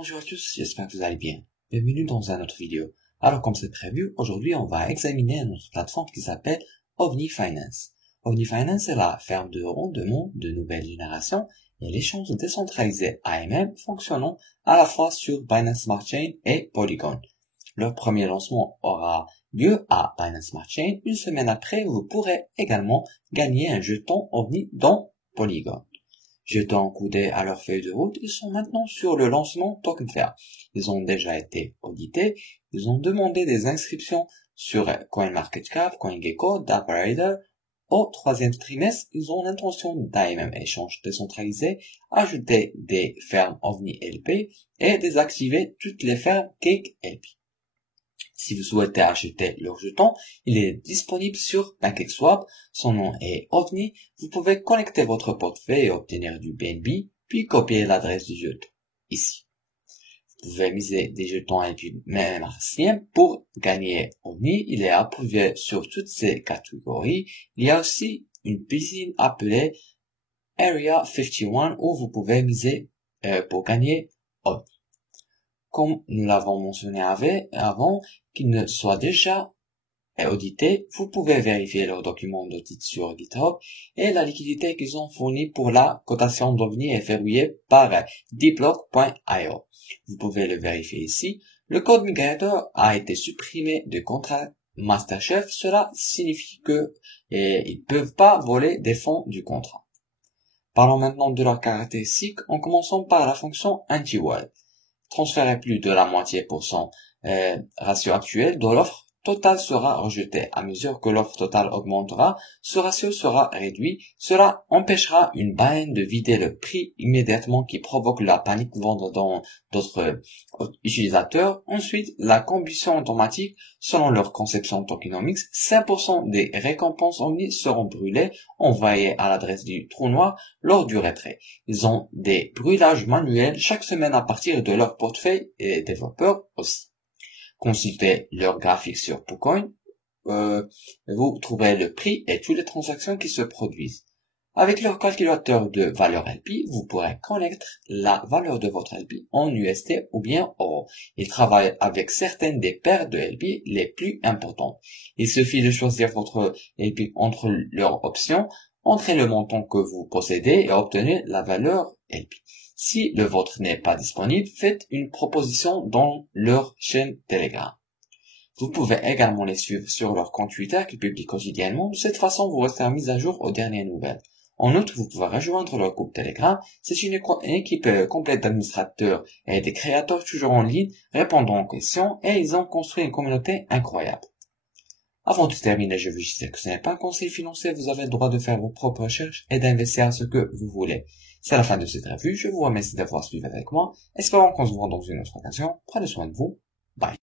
Bonjour à tous, j'espère que vous allez bien. Bienvenue dans une autre vidéo. Alors comme c'est prévu, aujourd'hui on va examiner une autre plateforme qui s'appelle OVNI Finance. OVNI Finance est la ferme de rendement de nouvelle génération et l'échange décentralisé AMM fonctionnant à la fois sur Binance Smart Chain et Polygon. Leur premier lancement aura lieu à Binance Smart Chain. Une semaine après, vous pourrez également gagner un jeton OVNI dans Polygon. Jetons un coup d'œil à leur feuille de route, ils sont maintenant sur le lancement TokenFair. Ils ont déjà été audités, ils ont demandé des inscriptions sur CoinMarketCap, CoinGecko, DapperRaider. Au troisième trimestre, ils ont l'intention d'AMM échange décentralisé, ajouter des fermes OVNI LP et désactiver toutes les fermes Cake LP. Si vous souhaitez acheter leur jeton, il est disponible sur PancakeSwap. Son nom est OVNI. Vous pouvez connecter votre portefeuille et obtenir du BNB, puis copier l'adresse du jeton, ici. Vous pouvez miser des jetons et du même RCM pour gagner OVNI. Il est approuvé sur toutes ces catégories. Il y a aussi une piscine appelée Area 51 où vous pouvez miser pour gagner OVNI. Comme nous l'avons mentionné avant, qu'ils ne soient déjà audités, vous pouvez vérifier leurs documents d'audit sur GitHub et la liquidité qu'ils ont fournie pour la cotation d'OVNI est verrouillée par dblock.io. Vous pouvez le vérifier ici. Le code migrateur a été supprimé du contrat MasterChef. Cela signifie que ils peuvent pas voler des fonds du contrat. Parlons maintenant de leurs caractéristiques en commençant par la fonction anti-wall. Transférez plus de la moitié pour son ratio actuel de l'offre totale sera rejeté. À mesure que l'offre totale augmentera, ce ratio sera réduit. Cela empêchera une baleine de vider le prix immédiatement qui provoque la panique vendre dans d'autres utilisateurs. Ensuite, la combustion automatique, selon leur conception tokenomics, 5% des récompenses OVNI seront brûlées, envoyées à l'adresse du trou noir lors du retrait. Ils ont des brûlages manuels chaque semaine à partir de leur portefeuille et les développeurs aussi. Consultez leur graphique sur PooCoin, vous trouverez le prix et toutes les transactions qui se produisent. Avec leur calculateur de valeur LP, vous pourrez connaître la valeur de votre LP en USD ou bien euros. Ils travaillent avec certaines des paires de LP les plus importantes. Il suffit de choisir votre LP entre leurs options, entrez le montant que vous possédez et obtenez la valeur LP. Si le vôtre n'est pas disponible, faites une proposition dans leur chaîne Telegram. Vous pouvez également les suivre sur leur compte Twitter qu'ils publient quotidiennement. De cette façon, vous resterez mis à jour aux dernières nouvelles. En outre, vous pouvez rejoindre leur groupe Telegram. C'est une équipe complète d'administrateurs et des créateurs toujours en ligne, répondant aux questions, et ils ont construit une communauté incroyable. Avant de terminer, je veux juste dire que ce n'est pas un conseil financier, vous avez le droit de faire vos propres recherches et d'investir à ce que vous voulez. C'est la fin de cette revue, je vous remercie d'avoir suivi avec moi, espérons qu'on se voit dans une autre occasion, prenez soin de vous, bye.